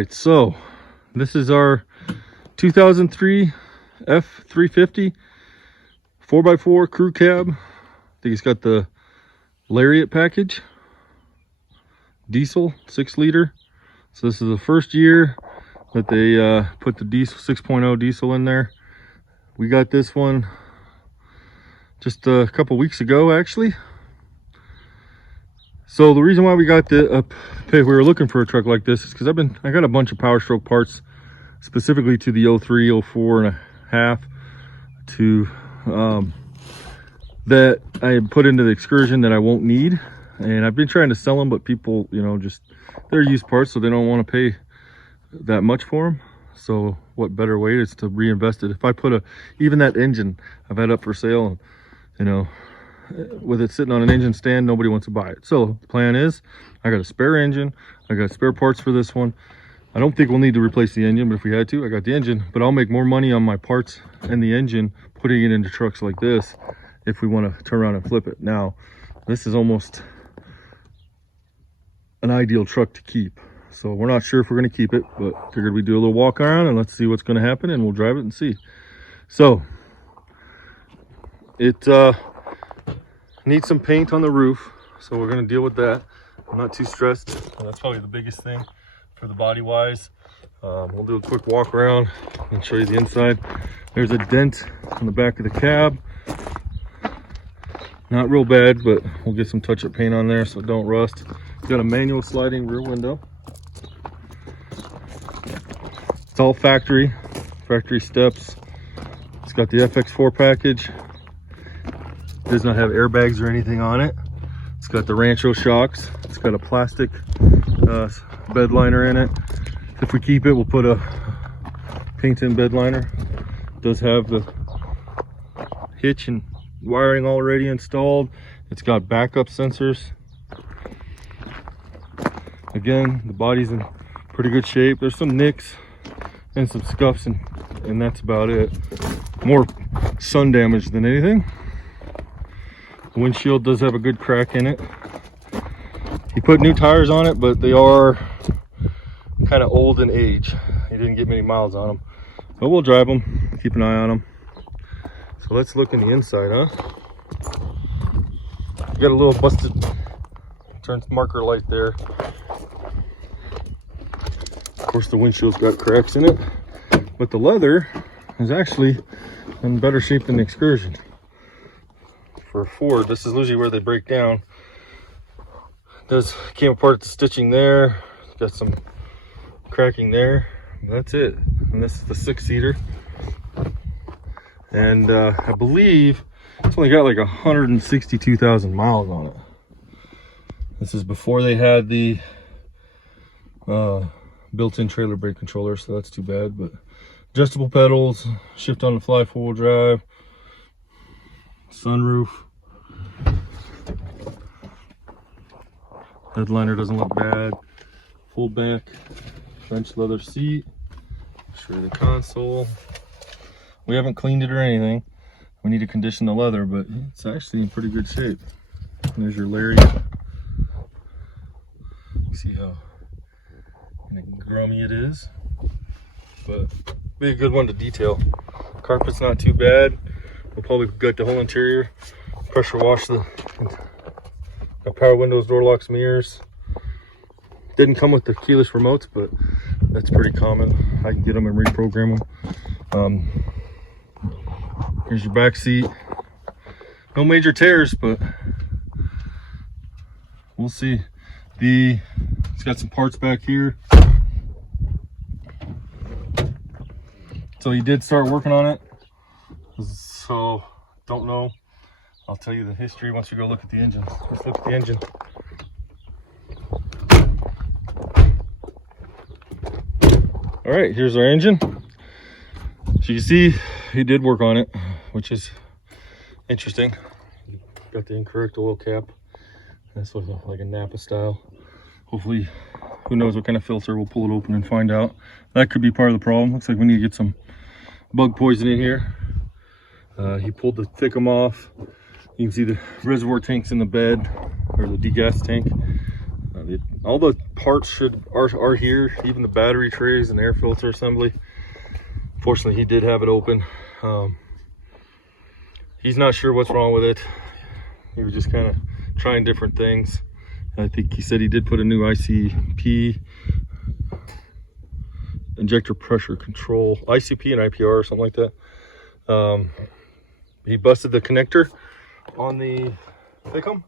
right, so this is our 2003 F350 4x4 crew cab. I think it's got the Lariat package, diesel 6-liter. So this is the first year that they put the diesel 6.0 diesel in there. We got this one just a couple weeks ago, actually. So the reason why we got we were looking for a truck like this is because I got a bunch of Powerstroke parts, specifically to the 03, 04 and a half to that I put into the Excursion that I won't need, and I've been trying to sell them, but people, you know, just they're used parts, so they don't want to pay that much for them. So what better way is to reinvest it? If I put even that engine I've had up for sale, you know, with it sitting on an engine stand, nobody wants to buy it. So the plan is, I got a spare engine, I got spare parts for this one. I don't think we'll need to replace the engine, but if we had to, I got the engine. But I'll make more money on my parts and the engine putting it into trucks like this if we want to turn around and flip it. Now, this is almost an ideal truck to keep. So we're not sure if we're going to keep it, but figured we'd do a little walk around and let's see what's going to happen, and we'll drive it and see. So it needs some paint on the roof, so we're going to deal with that. I'm not too stressed. That's probably the biggest thing for the body wise. We'll do a quick walk around and show you the inside. There's a dent on the back of the cab. Not real bad, but we'll get some touch-up paint on there so it don't rust. It's got a manual sliding rear window. It's all factory steps. It's got the FX4 package. It does not have airbags or anything on it. It's got the Rancho shocks. It's got a plastic bed liner in it. If we keep it, we'll put a paint-in bed liner. It does have the hitch and wiring already installed. It's got backup sensors. Again, the body's in pretty good shape. There's some nicks and some scuffs, and that's about it. More sun damage than anything. The windshield does have a good crack in it. He put new tires on it, but they are kind of old in age. He didn't get many miles on them, but we'll drive them, keep an eye on them. So let's look in the inside, huh? Got a little busted turn marker light there. Of course, the windshield's got cracks in it, but the leather is actually in better shape than the Excursion. For a Ford, this is usually where they break down. Came apart at the stitching there. Got some cracking there. That's it. And this is the 6-seater. And I believe it's only got like 162,000 miles on it. This is before they had the built-in trailer brake controller, so that's too bad. But adjustable pedals, shift on the fly 4-wheel drive, sunroof. Headliner doesn't look bad. Full back French leather seat. Show you the console. We haven't cleaned it or anything. We need to condition the leather, but it's actually in pretty good shape. There's your Lariat. See how grummy it is, but be a good one to detail. Carpet's not too bad. We'll probably gut the whole interior, pressure wash the power windows, door locks, mirrors. Didn't come with the keyless remotes, but that's pretty common. I can get them and reprogram them. Here's your back seat. No major tears, but we'll see. It's got some parts back here. So he did start working on it. So don't know. I'll tell you the history once you go look at the engine. Let's look at the engine. All right, here's our engine. So you can see he did work on it, which is interesting. Got the incorrect oil cap. This looks like a Napa style. Hopefully, who knows what kind of filter. We'll pull it open and find out. That could be part of the problem. Looks like we need to get some bug poison in here. He pulled the FICM off. You can see the reservoir tanks in the bed, or the degas tank. All the parts are here, even the battery trays and air filter assembly. Fortunately, he did have it open. He's not sure what's wrong with it. He was just kind of trying different things. I think he said he did put a new ICP, injector pressure control, ICP and IPR or something like that. He busted the connector on the FICM,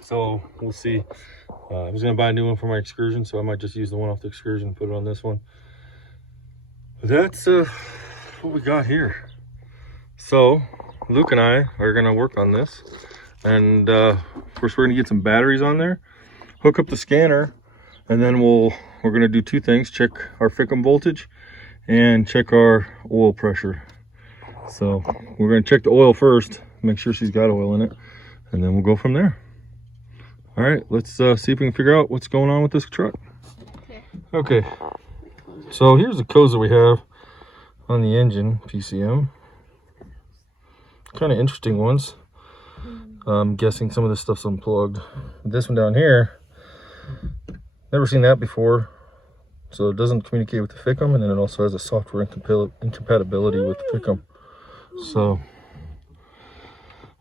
so we'll see. I was gonna buy a new one for my Excursion, so I might just use the one off the Excursion and put it on this one. But that's what we got here. So Luke and I are gonna work on this, and first we're gonna get some batteries on there, hook up the scanner, and then we're gonna do two things: check our FICM voltage and check our oil pressure. So we're gonna check the oil first, make sure she's got oil in it, and then we'll go from there. All right, let's see if we can figure out what's going on with this truck. Okay, so here's the codes that we have on the engine FICM. Kind of interesting ones. I'm guessing some of this stuff's unplugged. This one down here, never seen that before. So it doesn't communicate with the FICM, and then it also has a software incompatibility with the FICM. So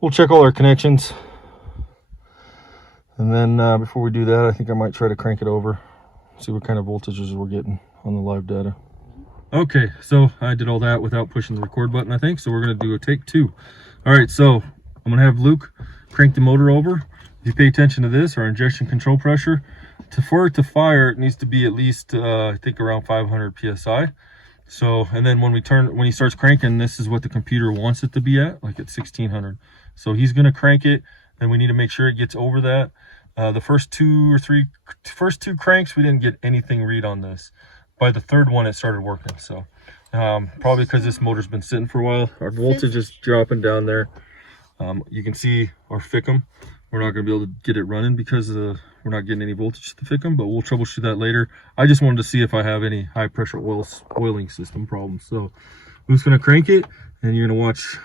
we'll check all our connections, and then before we do that, I think I might try to crank it over, see what kind of voltages we're getting on the live data. Okay, so I did all that without pushing the record button, I think, so we're gonna do a take two. All right, so I'm gonna have Luke crank the motor over. If you pay attention to this, our injection control pressure, for it to fire, it needs to be at least, I think, around 500 PSI. So, and then when he starts cranking, this is what the computer wants it to be at, like at 1600. So he's gonna crank it, and we need to make sure it gets over that. The first two cranks, we didn't get anything read on this. By the third one, it started working. So probably because this motor's been sitting for a while. Our voltage is dropping down there. You can see our FICM. We're not going to be able to get it running because we're not getting any voltage to the FICM, but we'll troubleshoot that later. I just wanted to see if I have any high pressure oiling system problems. So Luke's going to crank it, and you're going to watch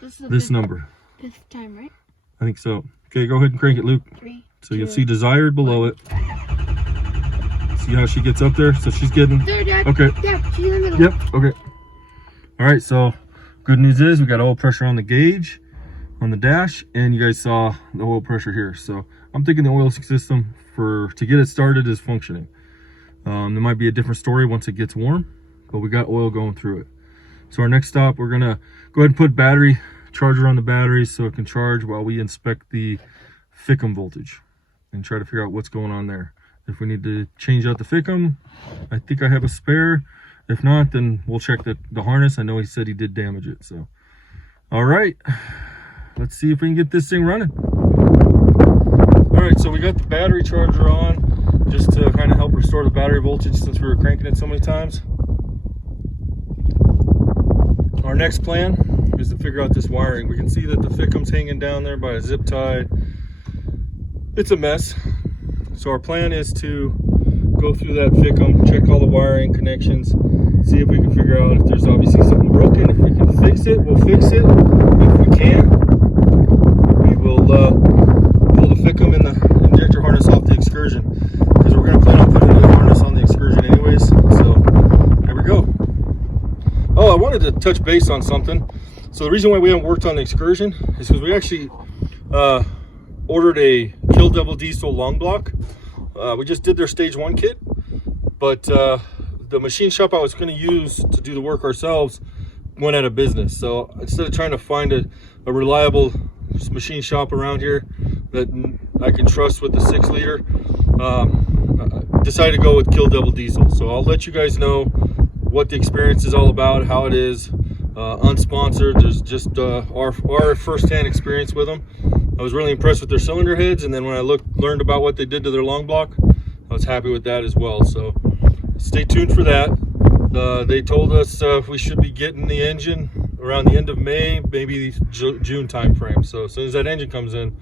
this number. Fifth time, right? I think so. Okay, go ahead and crank it, Luke. 3, so 2, you'll see desired below it. See how she gets up there? So she's getting... There, Dad. Okay. There, she's in the middle. Yep, okay. All right, so good news is we got oil pressure on the gauge, on the dash, and you guys saw the oil pressure here. So I'm thinking the oil system to get it started is functioning. There might be a different story once it gets warm, but we got oil going through it. So our next stop, we're gonna go ahead and put battery charger on the batteries so it can charge while we inspect the FICM voltage and try to figure out what's going on there. If we need to change out the FICM, I think I have a spare. If not, then we'll check the harness. I know he said he did damage it. So, all right, let's see if we can get this thing running. All right, so we got the battery charger on just to kind of help restore the battery voltage since we were cranking it so many times. Our next plan is to figure out this wiring. We can see that the FICM's hanging down there by a zip tie. It's a mess. So our plan is to go through that FICM, check all the wiring connections, see if we can figure out if there's obviously something broken. If we can fix it, we'll fix it. If we can't, we will pull the FICM and the injector harness off the Excursion, because we're going to plan on putting a new harness on the Excursion anyways. So there we go. Oh, I wanted to touch base on something. So the reason why we haven't worked on the Excursion is because we actually ordered a Kill Devil Diesel long block. We just did their stage 1 kit, but the machine shop I was going to use to do the work ourselves went out of business. So instead of trying to find a reliable machine shop around here that I can trust with the 6-liter, I decided to go with Kill Devil Diesel. So I'll let you guys know what the experience is all about, how it is. Unsponsored. There's just our first-hand experience with them. I was really impressed with their cylinder heads, and then when I learned about what they did to their long block, I was happy with that as well. So stay tuned for that. They told us we should be getting the engine around the end of May, maybe June time frame. So as soon as that engine comes in,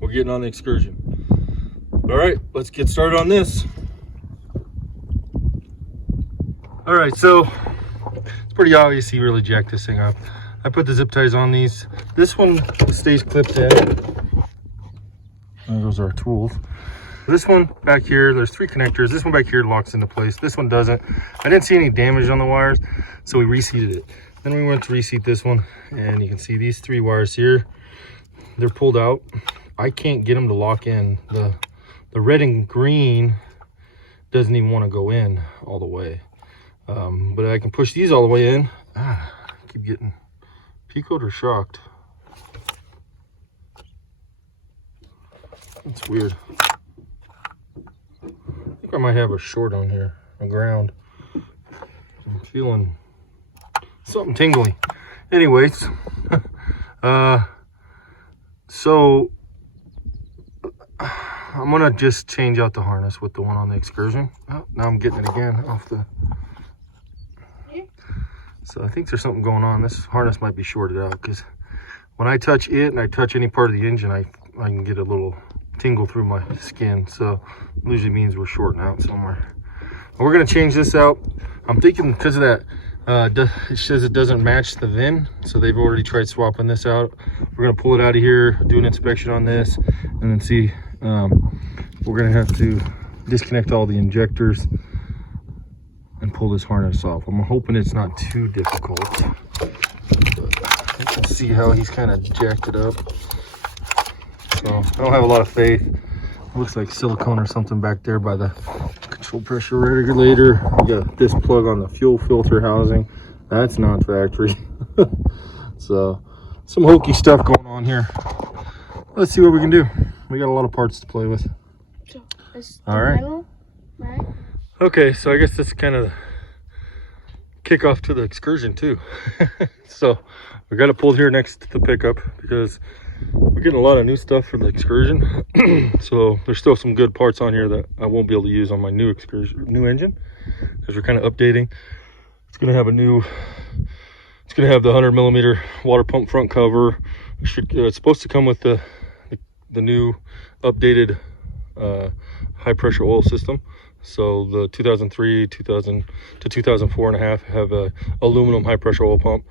we're getting on the Excursion. All right, let's get started on this. All right, so it's pretty obvious he really jacked this thing up. I put the zip ties on these. This one stays clipped in. Those are our tools. this one back here, there's 3 connectors. This one back here locks into place. This one doesn't. I didn't see any damage on the wires, so we reseated it. Then we went to reseat this one, and you can see these 3 wires here, they're pulled out. I can't get them to lock in. The red and green doesn't even want to go in all the way. But I can push these all the way in. I keep getting picoed or shocked. That's weird. I think I might have a short on here, a ground. I'm feeling something tingly. Anyways, so I'm gonna just change out the harness with the one on the Excursion. Oh, now I'm getting it again off the. So I think there's something going on. This harness might be shorted out because when I touch it and I touch any part of the engine, I can get a little tingle through my skin. So it usually means we're shorting out somewhere. We're gonna change this out. I'm thinking because of that, it says it doesn't match the VIN, so they've already tried swapping this out. We're gonna pull it out of here, do an inspection on this, and then see. We're gonna have to disconnect all the injectors and pull this harness off. I'm hoping it's not too difficult. But you can see how he's kind of jacked it up. So I don't have a lot of faith. It looks like silicone or something back there by the control pressure regulator. We got this plug on the fuel filter housing. That's not factory. So some hokey stuff going on here. Let's see what we can do. We got a lot of parts to play with. So, all right. Right? Okay, so I guess that's kind of kickoff to the Excursion too. So we got it pulled here next to the pickup because we're getting a lot of new stuff for the Excursion. So there's still some good parts on here that I won't be able to use on my new new engine because we're kind of updating. It's gonna have the 100mm water pump front cover. It's supposed to come with the new updated high pressure oil system. So the 2003 to 2004 and a half have a aluminum high pressure oil pump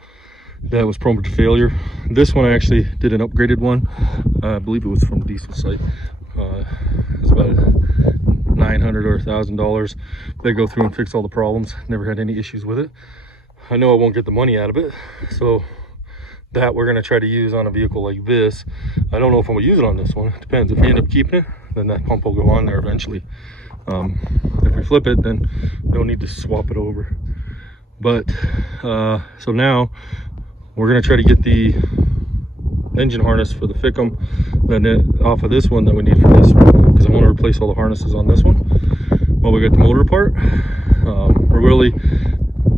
that was prone to failure. This one I actually did an upgraded one. I believe it was from diesel site. It's about $900 or $1,000. They go through and fix all the problems. Never had any issues with it. I know I won't get the money out of it, so that we're going to try to use on a vehicle like this. I don't know if I'm going to use it on this one. It depends. If we end up keeping it, then that pump will go on there eventually. If we flip it, then no need to swap it over. But so now we're going to try to get the engine harness for the FICM then off of this one that we need for this one, because I want to replace all the harnesses on this one. Well, we got the motor part.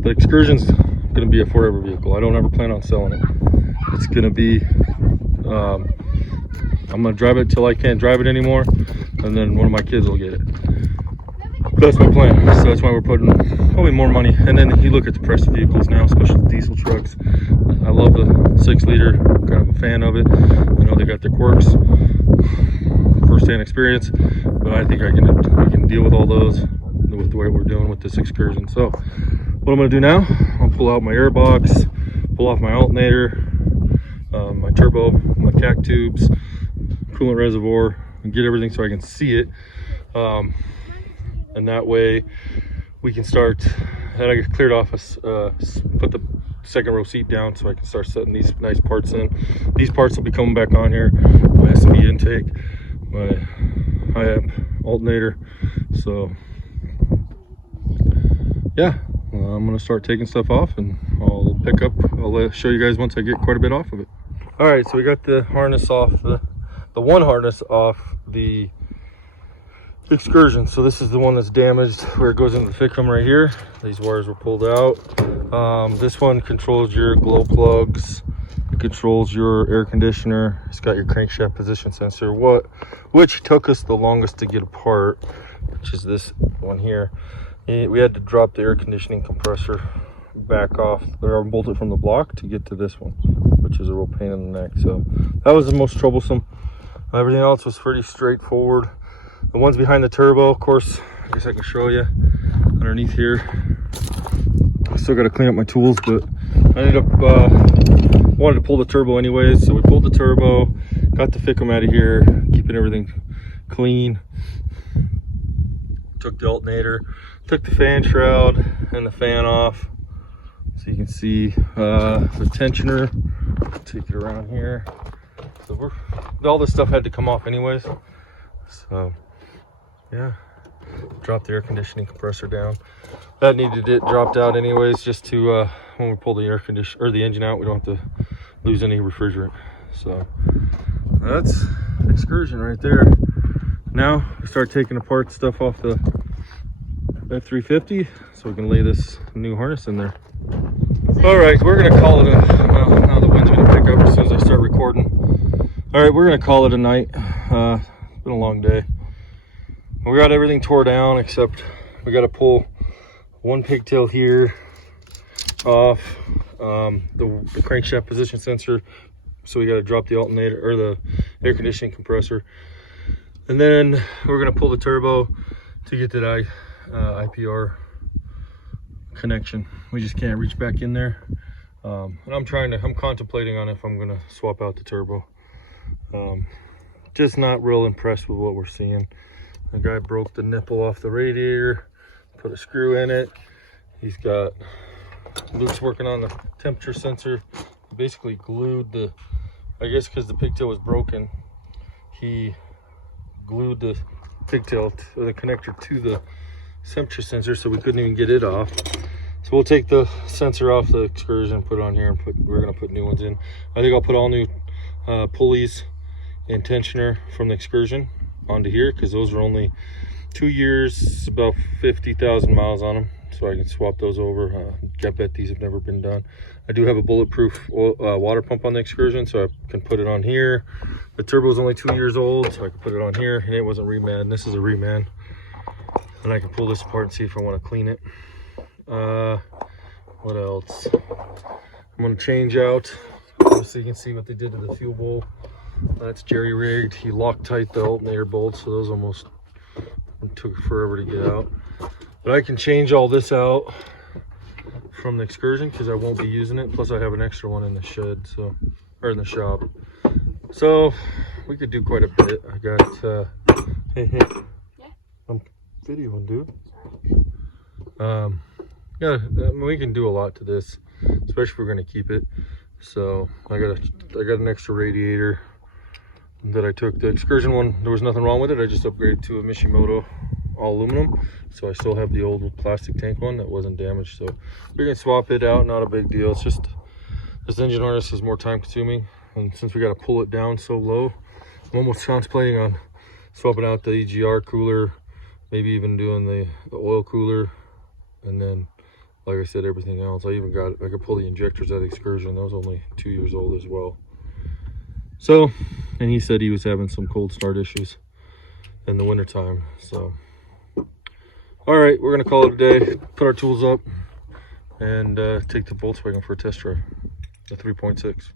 The Excursion's going to be a forever vehicle. I don't ever plan on selling it. It's going to be I'm going to drive it till I can't drive it anymore, and then one of my kids will get it. That's my plan. So that's why we're putting probably more money. And then you look at the press vehicles now, especially diesel trucks. I love the 6-liter, kind of a fan of it. I know they got their quirks, first-hand experience, but I think we can deal with all those with the way we're doing with this Excursion. So what I'm going to do now, I'll pull out my air box, pull off my alternator, my turbo, my CAC tubes, coolant reservoir, and get everything so I can see it. And that way we can start, and I get cleared off, put the second row seat down so I can start setting these nice parts in. These parts will be coming back on here, my SB intake, my high amp alternator. So yeah, I'm gonna start taking stuff off, and I'll show you guys once I get quite a bit off of it. All right, so we got the harness off, the one harness off the Excursion. So this is the one that's damaged where it goes into the FICM right here. These wires were pulled out. This one controls your glow plugs. It controls your air conditioner. It's got your crankshaft position sensor, which took us the longest to get apart, which is this one here. We had to drop the air conditioning compressor back off or bolt it from the block to get to this one, which is a real pain in the neck. So that was the most troublesome. Everything else was pretty straightforward. The ones behind the turbo, of course, I guess I can show you underneath here. I still got to clean up my tools, but I ended up wanted to pull the turbo anyways, so we pulled the turbo, got the FICM out of here, keeping everything clean. took the alternator, took the fan shroud and the fan off. So you can see the tensioner. Take it around here. So all this stuff had to come off anyways. So yeah, drop the air conditioning compressor down. That needed it dropped out anyways, just to when we pull the air conditioner or the engine out, we don't have to lose any refrigerant. So that's excursion right there. Now we start taking apart stuff off the F350 so we can lay this new harness in there. All right, we're gonna call it a, well, now the wind's gonna pick up as soon as I start recording. All right, we're gonna call it a night. It's been a long day. We got everything tore down except we got to pull one pigtail here off, the crankshaft position sensor. So we got to drop the alternator or the air conditioning compressor. And then we're gonna pull the turbo to get to the IPR connection. We just can't reach back in there. And I'm contemplating on if I'm gonna swap out the turbo. Just not real impressed with what we're seeing. The guy broke the nipple off the radiator, put a screw in it. He's got Luke's working on the temperature sensor. Basically glued the, I guess because the pigtail was broken, he glued the pigtail or the connector to the temperature sensor, so we couldn't even get it off. So we'll take the sensor off the excursion, put it on here, and we're gonna put new ones in. I think I'll put all new pulleys and tensioner from the excursion onto here, because those are only 2 years, about 50,000 miles on them, so I can swap those over. I bet these have never been done. I do have a bulletproof water pump on the excursion, so I can put it on here. The turbo is only 2 years old, so I can put it on here, and it wasn't reman. This is a reman, and I can pull this apart and see if I want to clean it. What else? I'm going to change out, so you can see what they did to the fuel bowl. That's jerry rigged. He Loctite the alternator bolts, so those almost took forever to get out. But I can change all this out from the excursion because I won't be using it. Plus I have an extra one in the shed, so, or in the shop. So we could do quite a bit. I got hey, Yeah. I'm videoing, dude. Yeah, I mean, we can do a lot to this, especially if we're gonna keep it. So I got an extra radiator that I took. The excursion one, there was nothing wrong with it. I just upgraded to a Mishimoto all aluminum, so I still have the old plastic tank one that wasn't damaged. So we're gonna swap it out. Not a big deal. It's just this engine harness is more time consuming, and since we got to pull it down so low, I'm almost contemplating on swapping out the EGR cooler, maybe even doing the oil cooler, and then like I said, everything else. I could pull the injectors out of the excursion. That was only 2 years old as well. So, and he said he was having some cold start issues in the wintertime. So, all right, we're gonna call it a day, put our tools up, and take the Volkswagen for a test drive, the 3.6.